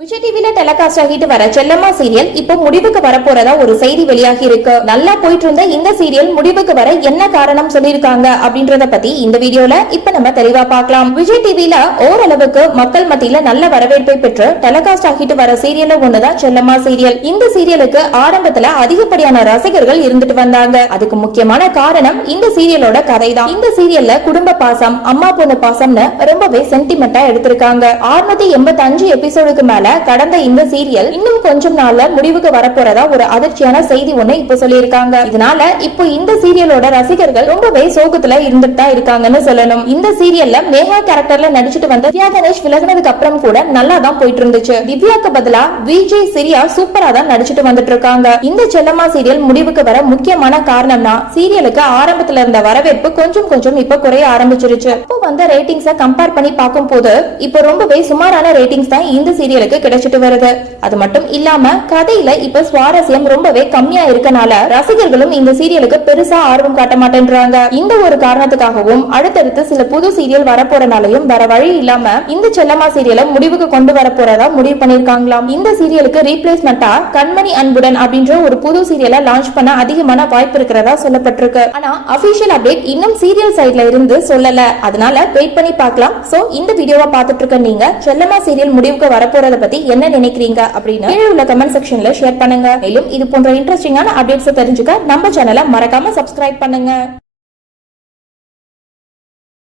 விஜய் டிவில டெலிகாஸ்ட் ஆகிட்டு வர செல்லம்மா சீரியல் இப்போ முடிவுக்கு வரப்போறதா ஒரு செய்தி வெளியாகி இருக்கு. நல்லா போயிட்டு இருந்த இந்த சீரியல் முடிவுக்கு வர என்ன காரணம் சொல்லியிருக்காங்க அப்படின்றத பத்தி இந்த வீடியோல இப்ப நம்ம தெளிவா பார்க்கலாம். விஜய் டிவில ஓரளவுக்கு மக்கள் மத்தியில நல்ல வரவேற்பை பெற்று டெலிகாஸ்ட் ஆகிட்டு வர சீரியல்ல ஒண்ணுதான் செல்லம்மா சீரியல். இந்த சீரியலுக்கு ஆரம்பத்துல அதிகப்படியான ரசிகர்கள் இருந்துட்டு வந்தாங்க. அதுக்கு முக்கியமான காரணம் இந்த சீரியலோட கதை தான் இந்த சீரியல்ல குடும்ப பாசம் அம்மா பொண்ணு பாசம்னு ரொம்பவே சென்டிமெண்டா எடுத்திருக்காங்க. ஆறுநூத்தி எண்பத்தி அஞ்சு எபிசோடுக்கு மேல கடந்த இந்த சீரியல் இன்னும் கொஞ்சம் நாள்ல முடிவுக்கு வரப்போறதா ஒரு அதிர்ச்சியான செய்தி ஒண்ணு இப்ப சொல்லியிருக்காங்க. இதனால இப்போ இந்த சீரியலோட ரசிகர்கள் ரொம்பவே சோகத்துல இருந்துட்டு தான் இருக்காங்கன்னு சொல்லணும். இந்த சீரியல்ல மேகா கேரக்டர்ல நடிச்சிட்டு வந்த திவ்யா கணேஷ் விலகினதுக்கு அப்புறம் கூட நல்லா தான் போயிட்டு இருந்துச்சு திவ்யாக்கு பதிலா விஜய் சிரியா சூப்பரா தான் நடிச்சிட்டு வந்துட்டு இருக்காங்க இந்த செல்லம்மா சீரியல் முடிவுக்கு வர முக்கியமான காரணம்னா சீரியலுக்கு ஆரம்பத்துல இருந்த வரவேற்பு கொஞ்சம் கொஞ்சம் இப்ப குறைய ஆரம்பிச்சிருச்சு. இப்போ வந்த ரேட்டிங்ஸ கம்பேர் பண்ணி பார்க்கும் போது இப்போ ரொம்பவே சுமாரான ரேட்டிங்ஸ் தான் இந்த சீரியலுக்கு கிடைச்சிட்டு வருது. அது மட்டும் இல்லாம கதையில இப்ப சுவாரஸ்யம் ரொம்பவே கம்மியா இருக்கனால ரசிகர்களும் இந்த சீரியலுக்கு பெருசா ஆர்வம் காட்ட மாட்டேன்றாங்க. இந்த ஒரு காரணத்துக்காகவும் அடுத்தடுத்து சில புது சீரியல் வரப்போறனாலையும் வேற வழி இல்லாம இந்த செல்லம்மா சீரியலை முடிவுக்கு கொண்டு வரப்போறதா முடிவு பண்ணிருக்காங்களாம் இந்த சீரியலுக்கு ரீப்ளேஸ்மெண்டா கண்மணி அன்புடன் அப்படின்ற ஒரு புது சீரியலை லான்ச் பண்ண அதிகமான வாய்ப்பு இருக்கிறதா சொல்லப்பட்டிருக்கு. ஆனா அபிஷியல் அப்டேட் இன்னும் சீரியல் சைட்ல இருந்து சொல்லல. அதனால வெயிட் பண்ணி பார்க்கலாம். சோ இந்த வீடியோவை பார்த்துட்டு இருக்க நீங்க செல்லம்மா சீரியல் முடிவுக்கு வரப்போறத பத்தி என்ன நினைக்கிறீங்க அப்படின்னு கீழே உள்ள கமெண்ட் செக்ஷன்ல ஷேர் பண்ணுங்க. மேலும் இது போன்ற இன்ட்ரெஸ்டிங்கான அப்டேட்ஸ் தெரிஞ்சுக்க நம்ம சேனலை மறக்காம சப்ஸ்கிரைப் பண்ணுங்க.